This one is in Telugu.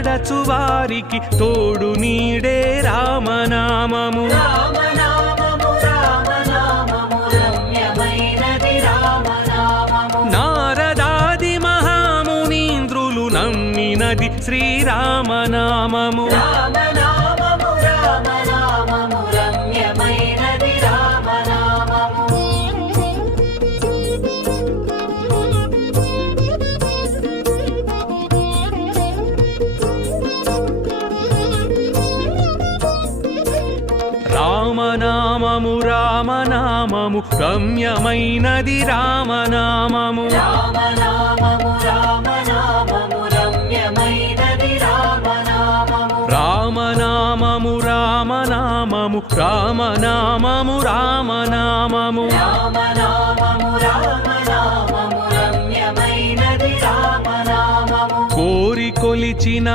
నడచు వారికి తోడు నీడే రామనామము. నారదాది మహామునీంద్రులు నమ్మినది శ్రీరామనామము. రామనామము రామనామము రమ్యమైనది రామనామము. రామనామము రామనామము రామనామము రామనామము. కోరి కొలిచిన